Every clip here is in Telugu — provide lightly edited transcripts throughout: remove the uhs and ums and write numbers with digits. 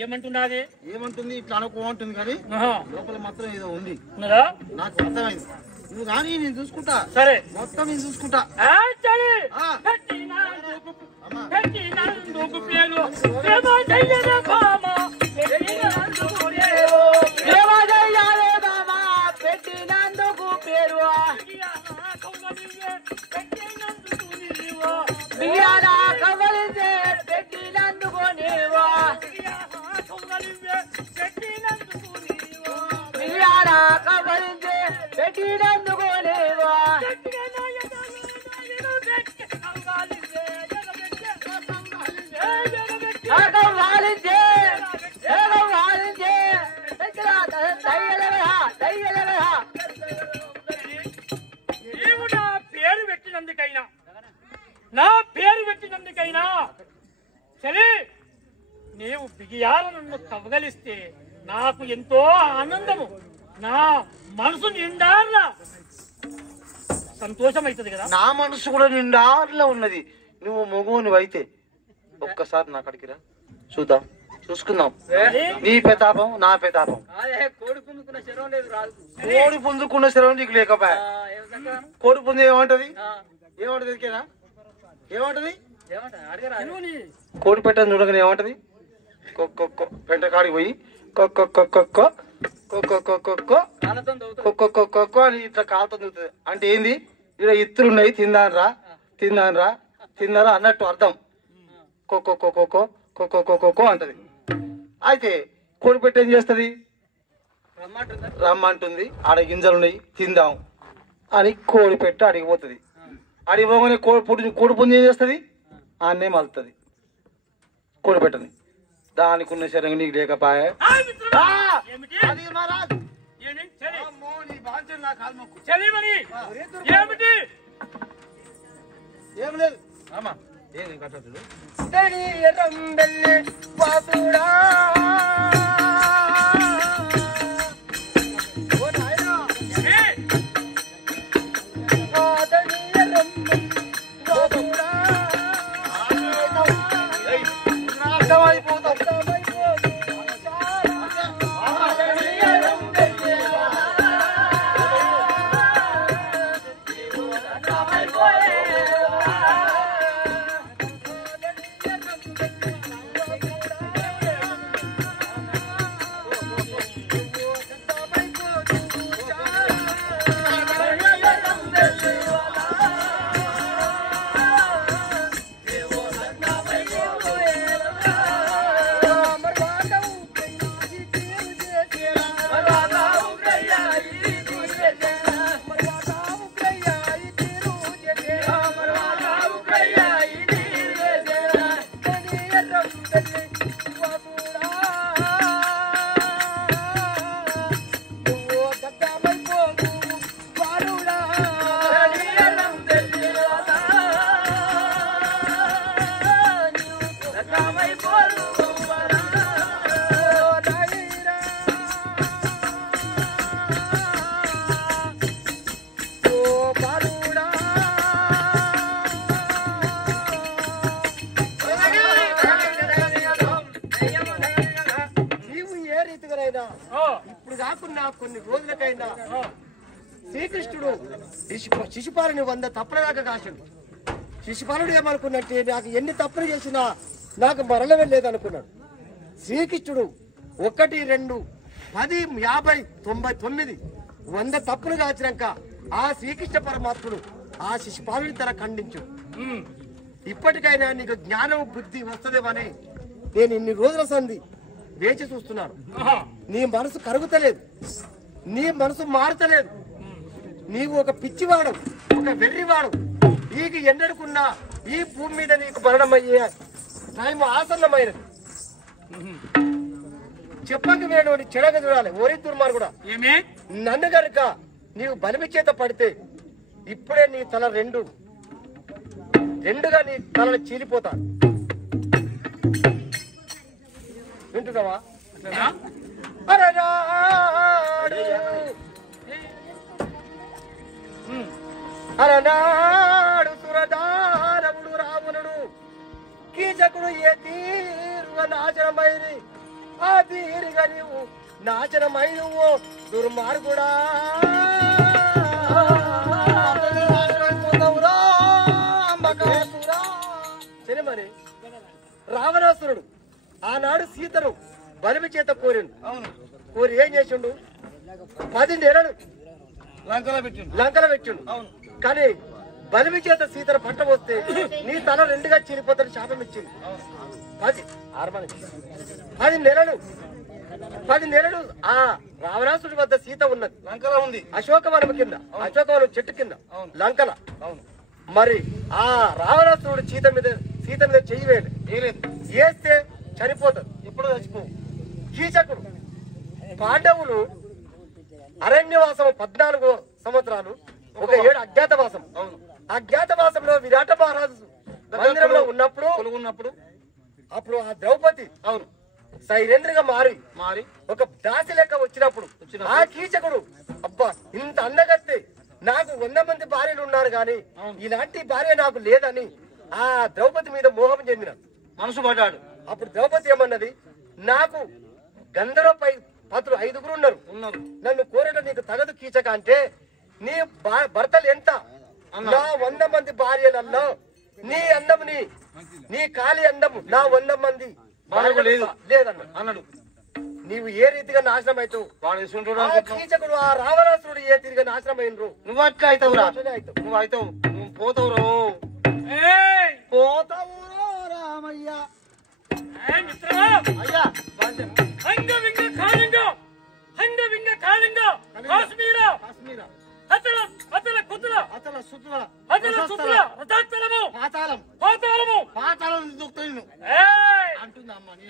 ఏమంటున్నది? ఏమంటుంది? ఇట్లా అనుకోమంటుంది కానీ లోపల మాత్రం ఏదో ఉంది. నాకు అర్థమైంది. నువ్వు కానీ నేను చూసుకుంటా. సరే, మొత్తం నేను చూసుకుంటా. నా పేరు పెట్టినందుకైనా సరే, నీవు బిగియాల నన్ను కవగలిస్తే నాకు ఎంతో ఆనందము, నా మనసు నిండార్లా సంతోషం అవుతుంది కదా. నా మనసు కూడా నిండార్లా ఉన్నది. నువ్వు మగవునివి అయితే ఒక్కసారి నా అక్కడికి రా, చూద్దాం, చూసుకుందాం. నీ పెతాపం నా పెతాపం. కోడి పుంజుకున్న శరం నీకు లేకపోయా. కోడి పుంజు ఏమంటది? ఏమంటది? ఏమంటది? కోడి పెట్టని చూడగానే ఏమంటది? పెంట కాడికి పోయి అని ఇట్లా కాలుతో చూస్తుంది. అంటే ఏంది? ఇక్కడ ఇత్తులున్నాయి, తిందానరా తిందానరా తిన్నారా అన్నట్టు అర్థం. కొక్కో అంటది. అయితే కోడి పెట్ట ఏం చేస్తుంది? రమ్మంటుంది. ఆడ గింజలున్నాయి, తిందాం అని కోడి పెట్ట అడిగిపోతుంది. అడిగిపోగానే కోడి పుంజు ఏం చేస్తుంది? ఆన్నే మలుతుంది కోడి పెట్టని. దానికి ఉన్న శరంగా నీకు లేకపోయా. ఏం లేదు అమ్మా, ఏం కట్టదు. ఇప్పుడు కాకుండా కొన్ని రోజులకైనా శ్రీకృష్ణుడు శిశుపాలుని 100 తప్పుల దాకా కాశాడు. శిశుపాలుడు ఏమనుకున్నట్టే, నాకు ఎన్ని తప్పులు చేసినా నాకు మరణమే లేదనుకున్నాడు. శ్రీకృష్ణుడు 1, 2, 10, 50, 99 100 తప్పులు కాచినాక ఆ శ్రీకృష్ణ పరమాత్ముడు ఆ శిశుపాలుని తన ఖండించు. ఇప్పటికైనా నీకు జ్ఞానం బుద్ధి వస్తుందేమని నేను ఇన్ని రోజుల సంధి వేచి చూస్తున్నాను. నీ మనసు కరుగుతలేదు, నీ మనసు మారుతలేదు. నీవు ఒక పిచ్చివాడు, ఒక వెర్రివాడు. నీకు ఎన్నడుకున్నా ఈ భూమి మీద నీకు మరణమయ్యే టైం ఆసన్నమైనది. చెప్పక వేణుని చెడగ చూడాలి. ఓరి దుర్మార్ కూడా ఏమే నన్ను గనుక నీవు బలిమి చేత పడితే ఇప్పుడే నీ తల రెండుగా నీ తలని చీలిపోతా. వింటున్నావా? అలనాడు సురదానవుడు రావణుడు కీచకుడు ఏ తీరుగా నాశనమైంది తీరిగా నీవు నాశనమైనవో దుర్మార్గుడా. సరే మరి రావణాసురుడు ఆనాడు సీతను బలిమి చేత కోరిండు. కోరి ఏం చేసిండు? 10 నెలలు లంకల పెట్టిండు. కానీ బలిమి చేత సీతను పట్ట వస్తే నీ తల 2గా చీలిపోతాడు శాపం ఇచ్చింది. 10 నెలలు ఆ రావణాసుడి వద్ద సీత ఉన్నది, లంకల ఉంది, అశోకవనం కింద, అశోకవనం చెట్టు కింద లంకల. మరి ఆ రావణాసురుడు సీత మీద చెయ్యి వేస్తే చనిపోతాడు. ఎప్పుడు చచ్చిపో. కీచకుడు పాండవులు అరణ్యవాసం 14 సంవత్సరాలు, 1 ఏడు అజ్ఞాతవాసం. అజ్ఞాతవాసంలో విరాట మహారాజు మందిరంలో ఉన్నప్పుడు అప్పుడు ఆ ద్రౌపది సైరేంద్రగా మారి ఒక దాసి లెక్క వచ్చినప్పుడు ఆ కీచకుడు అబ్బా ఇంత అందగత్తే నాకు 100 మంది భార్యలు ఉన్నారు గాని ఇలాంటి భార్య నాకు లేదని ఆ ద్రౌపది మీద మోహం చెందిన మనసు పడ్డాడు. అప్పుడు ద్రౌపది ఏమన్నది? నాకు గంధర్వ పాత్రులు 5గురు ఉన్నారు, నన్ను కోరడం నీకు తగదు కీచక అంటే, నీ భర్తలు ఎంత? నా 100 మంది భార్యలలో నీ అందము నీ కాలి అందము నా 100 మంది లేదన్నాడు. నీవు ఏ రీతిగా నాశనం అవుతావు? కీచకుడు ఆ రావణాసురుడు ఏ రీతిగా నాశనం అయినరు? నువ్వు అట్లా అవుతావు, నువ్వు అవుతావు, నువ్వు పోతావురో రామయ్య. అయ్యా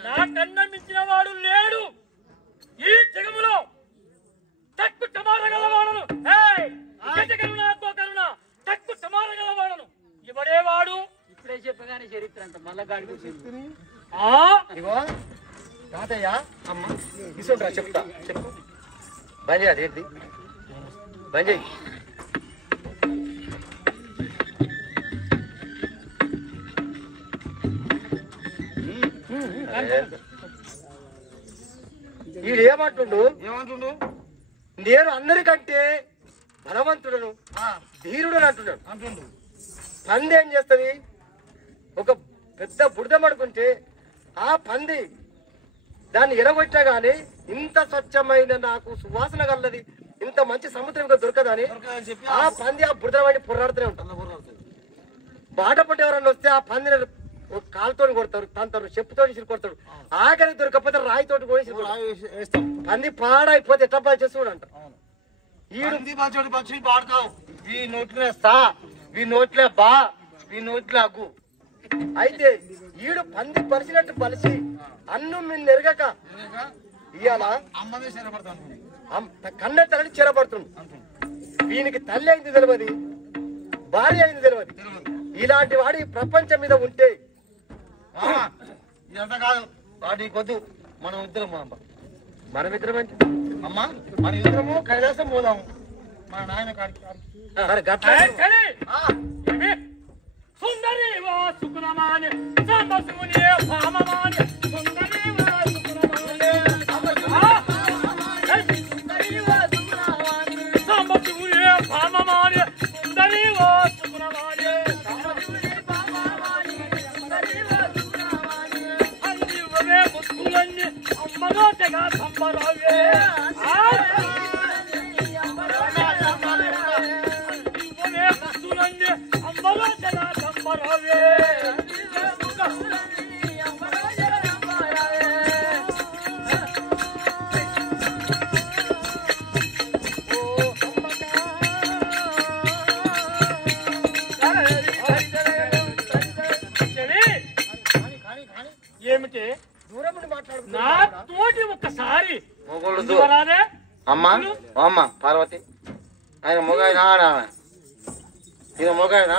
నాకన్నమించిన వాడు లేడు ఈ జగములో. తక్కు టమారగలవాడను, కరుణ తక్కు టమారగలవాడను ఇవడేవాడు. ఇప్పుడే చెప్పగానే చరిత్ర అంట మళ్ళా గాడి తాతయ్య అమ్మ తీసుకుంటా చెప్తా చెప్పు. బంద్ చేయాలి ఏంటి? బంద్ చేయి. వీడు ఏమంటుండు? నేను అందరికంటే బలవంతుడను, ధీరుడని అంటున్నాడు. పంది ఏం చేస్తుంది? ఒక పెద్ద బురద పడుకుంటే ఆ పంది దాన్ని ఎరగొట్టా గానీ ఇంత స్వచ్ఛమైన నాకు సువాసన కలది, ఇంత మంచి సముద్రం దొరకదని ఆ పంది ఆ బురద వాడిని పొర్రాడుతూనే ఉంటుంది. బాట పట్టి ఎవరన్నా వస్తే ఆ పందిని కాలుతో కొడతారు, తంతారు, చెప్పుతో కొడతాడు. ఆఖరికి దొరకపోతే రాయితోటి కూడా వేస్తాం. పంది పాడైపోతే ఎట్లా బాగా చేస్తూ అంట. నోట్లే అయితే ఈడు పంది పరిచినట్టు బలిసి అన్ను మీరు ఎరగక ఇవాళ కన్న తల్లి చెరబడుతుంది. వీనికి తల్లి అయింది తెలియదు, భార్య అయింది తెలియదు. ఇలాంటి వాడి ప్రపంచం మీద ఉంటే ఇదంతా కాదు. వాడి కొద్దు మనం ఇద్దరం ఇద్దరం అంటే అమ్మా మన ఇద్దరము కైలాసం పోదాము. మన నాయన సుందరి వా సుకురమాని సాంబసుముని భామమాని సుందరి వా సుకురమాని సుందరి వా సుకురమాని సాంబసుముని భామమాని సుందరి వా సుకురమాని సాంబసుముని భామమాని సుందరి వా సుకురమాని అందివే ముత్తులన్నీ అమ్మలో తెగ సంబరవే అందివే ముత్తులన్నీ అమ్మలో తెగ ఏమిటి నా తోటి ఒక్కసారి అమ్మా అమ్మ పార్వతి ఆయన మొగాయన మొగాయన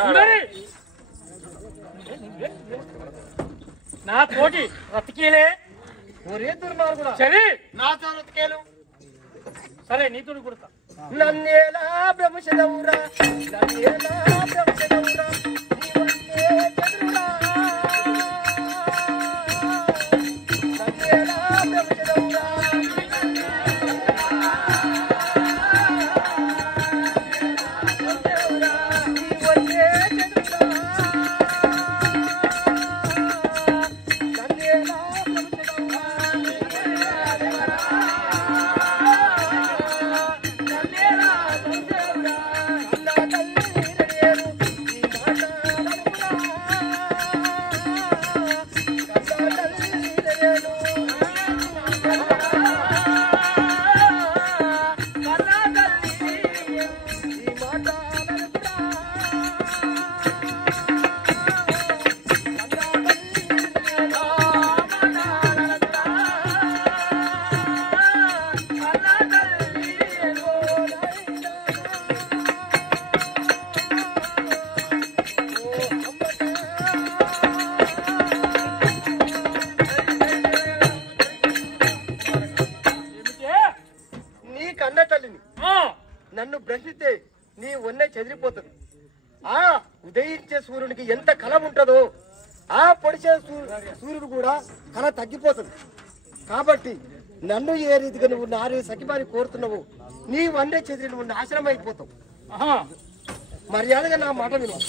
నా తోటి రతికేలే సరే నాతో రతికేలు సరే నీతో కొడతా. నన్నేలా బ్రహ్మశదౌరా నన్నేలా బ్రహ్మశదౌరా నీవన్నే చంద్రుడా నన్నేలా బ్రహ్మశదౌరా నన్ను భ్రమిస్తే నీ ఒన్నే చెదిరిపోతుంది. ఆ ఉదయించే సూర్యునికి ఎంత కళ ఉంటుందో ఆ పొడిచే సూర్యుడు కూడా కళ తగ్గిపోతుంది. కాబట్టి నన్ను ఏ రీతిగా నువ్వు నారే సఖిబాని కోరుతున్నావు, నీ వన్నే చెదిరి నువ్వు నాశనం అయిపోతావు. మర్యాదగా నా మాట విను.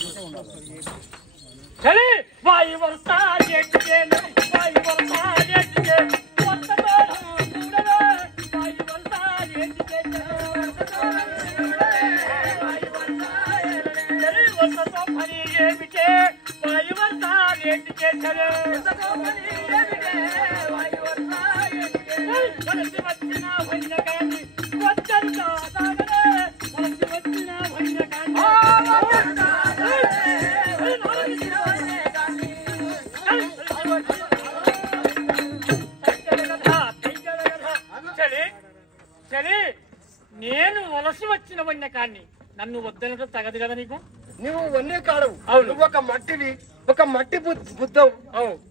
నేను వలసి వచ్చిన వన్యకాన్ని నన్ను వద్దనటం తగదు కదా నీకు. నువ్వు వన్నే కాడవు, నువ్వు ఒక మట్టివి, ఒక మట్టి బుద్ధవు.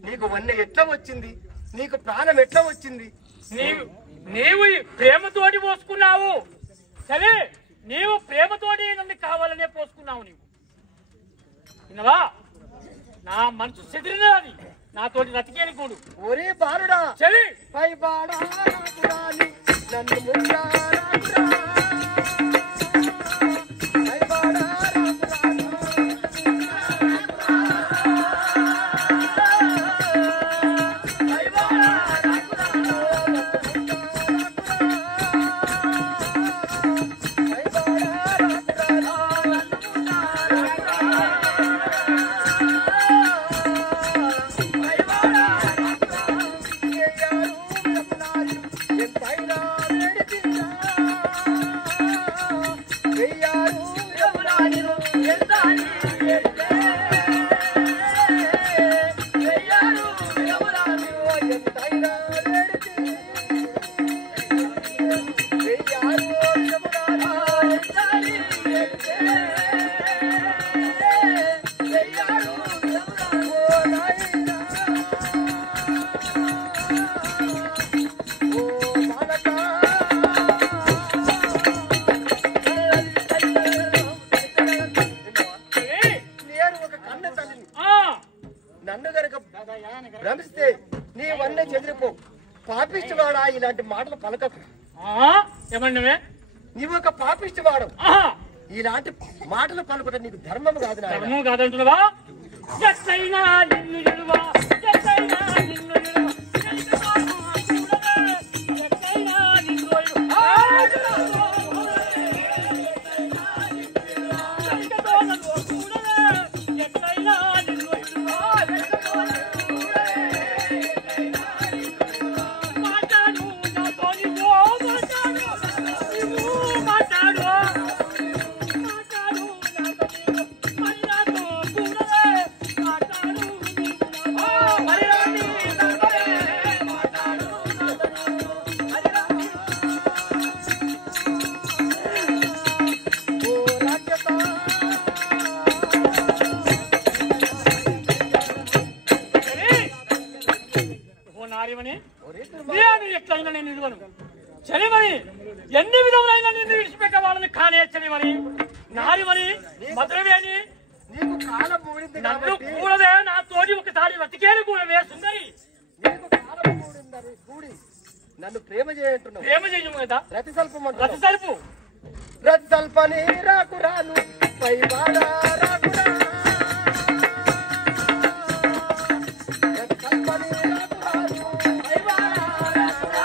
నీకు వన్నె ఎట్లా వచ్చింది, నీకు ప్రాణం ఎట్లా వచ్చింది? నీవు ప్రేమతోటి పోసుకున్నావు. సరే, నీవు ప్రేమతోటి నన్ను కావాలనే పోసుకున్నావు. నీవు విన్నవా? నా మనసు చెదిరినది, నాతోటి రతికేని కూడు. ఒరే బాలుడా, చలి పై బాడా నన్ను ముందా భ్రమిస్తే నీ వన్నే చెదిరిపో. పాపిష్టివాడా, ఇలాంటి మాటలు పలకకు. ఏమన్నావే? నీవు ఒక పాపిష్టివాడు, ఇలాంటి మాటలు పలుకుట నీకు ధర్మం కాదు. ధర్మం కాదంటున్నావా? ఎట్లయినా నిన్ను నిలువా, ఎట్లయినా నిన్ను నిలువా, ఎట్లయినా నిన్ను నేను ఎట్లయినా నేను నిలువను. చలిమని ఎన్ని విధములైనా నిన్ను విడిచిపెట్టే వాళ్ళని కానే చలిమని, నారిమని, మధురవేని నన్ను కూడవే, నా తోటి ఒకసారి రతికేని కూడవే సుందరి. నన్ను ప్రేమ చేయంటున్నావు. ప్రేమ చేయము కదా. రతి సల్పం రతి సలుపు. రతి సల్పని రాకు రాను పైవాడ రాకురా. రతి సల్పని రాకు రాను పైవాడ రాకురా.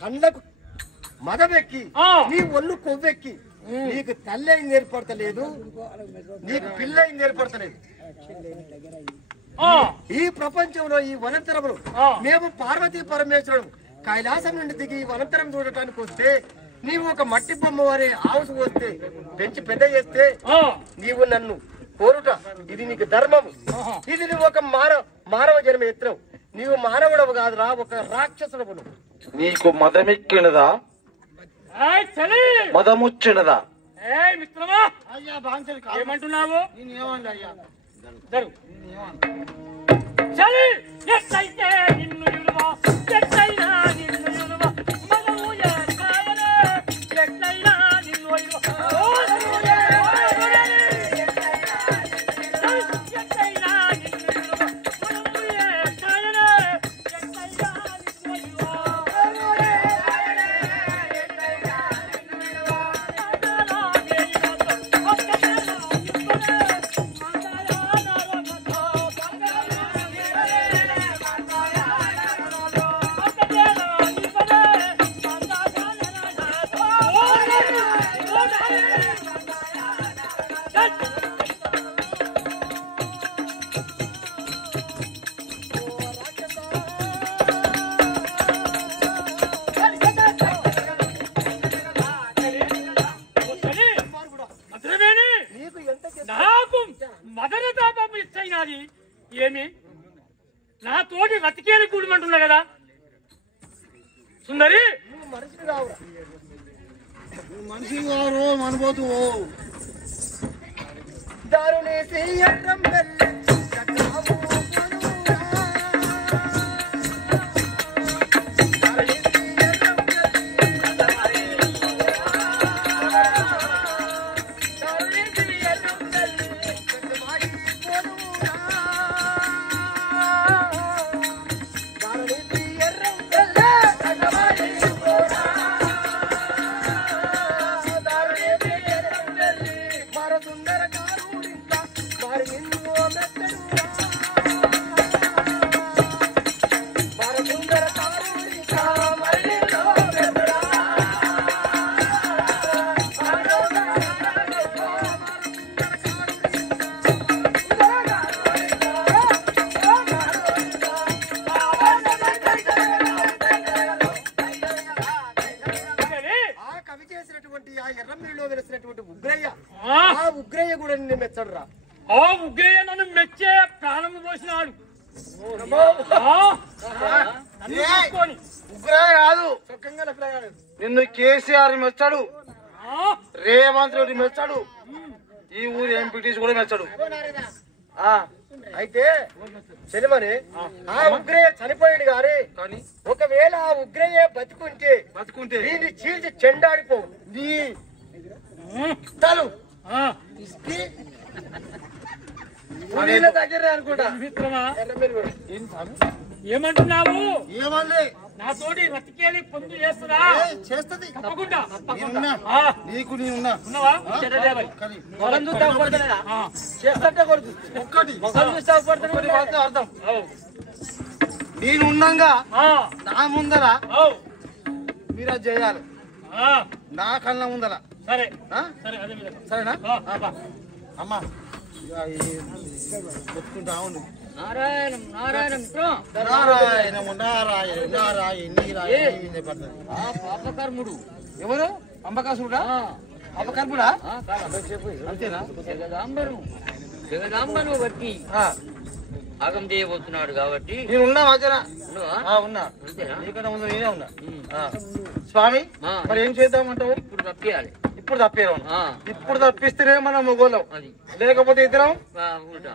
కళ్ళకు మదమెక్కి నీ ఒళ్ళు కొవ్వెక్కి నీకు తల్లి అయింది ఏర్పడతలేదు, నీకు పిల్ల అయింది ఏర్పడతలేదు. ఈ ప్రపంచంలో ఈ వనంతరములు మేము పార్వతీ పరమేశ్వరుడు కైలాసం నుండి దిగి వనంతరం చూడటానికి వస్తే నీవు ఒక మట్టి బొమ్మ వారి ఆవుసు వస్తే పెంచి పెద్ద చేస్తే నీవు నన్ను కోరుట ఇది నీకు ధర్మము. ఇది నువ్వు ఒక మానవ జన్మ ఎత్తువు. నీవు మానవుడవు కాదురా, ఒక రాక్షసుడవు. నీకు మదమెక్కినదా మదముచ్చినదా? మిత్రమా ఏమంటున్నావు? ఎట్లయితే నిన్ను విలువ ఎట్లయినా నిన్ను విలువ మదము ఎట్లయినా నిన్ను విలువ నాకు మదన తాపం ఇచ్చైనది ఏమి నా తోటి రతికేని కూడమంటున్నా కదా సుందరి. మనిషి గారు మనబోతు దారుణేసి ఎర్రం వెళ్ళి ఉగ్రయ్య కూడా నిన్ను మెచ్చడురా. ఆ ఉగ్రయ్య నన్ను మెచ్చే ప్రాణము పోసినాడు. ఉగ్రయ్య కాదు, నిన్ను కేసీఆర్ మెచ్చాడు, రేవంత్ రెడ్డి మెచ్చాడు, ఈ ఊరు ఎంపీటీసీ కూడా మెచ్చాడు. అయితే చెలిమని ఆ ఉగ్రయ్య చనిపోయాడు కానీ ఒకవేళ ఆ ఉగ్రయ్య బతుకుంటే దీన్ని చీల్చి చెండాడిపో నీ తలు దగ్గరే అనుకుంటా. మిత్రమా ఏమంటున్నావు? ఏమల్లే నాతోటి రతికేలి పొందు చేస్తుందా? చేస్తది. తప్పకుండా. నేనున్నా. ఆ, నీకు నేనున్నా. ఉన్నావా? కానీ చేస్తుంటే కొడుకు ఒక్కటి ఒక్కటి మాత్రం అర్థం. అవు, నేను ఉన్నాగా ఆ, నా ముందర అవు, మీరు అది చేయాలి. ఆ, నా కళ్ళ ముందర. సరే ఆ? సరే అదే విధంగా. సరేనా? ఆ, బా. అమ్మా కొట్టుకుంటా ఉండు. నారాయణం నారాయణం మిత్రం. నారాయణము నారాయణ నారాయణ నీరాయణ పడుతుంది. ఆ పాపకర్ముడు ఎవరు? అంబకాసుడా? అపకర్ముడా? అంతేనా? జగదాంబను బట్టి ఆగం చేయబోతున్నాడు కాబట్టి నేను ఉన్నా మధ్యన. ఉన్నావా? ఉన్నా. అంతేనా? నీకన్నా ముందు నేనే ఉన్నా. స్వామి ఆ. మరి ఏం చేద్దామంటావు? ఇప్పుడు తప్పేయాలి. ఇప్పుడు తప్పేరా? ఆ, ఇప్పుడు తప్పిస్తేనే మనం మొగోళ్ళం, అది లేకపోతే ఇద్దరం ఉల్టా.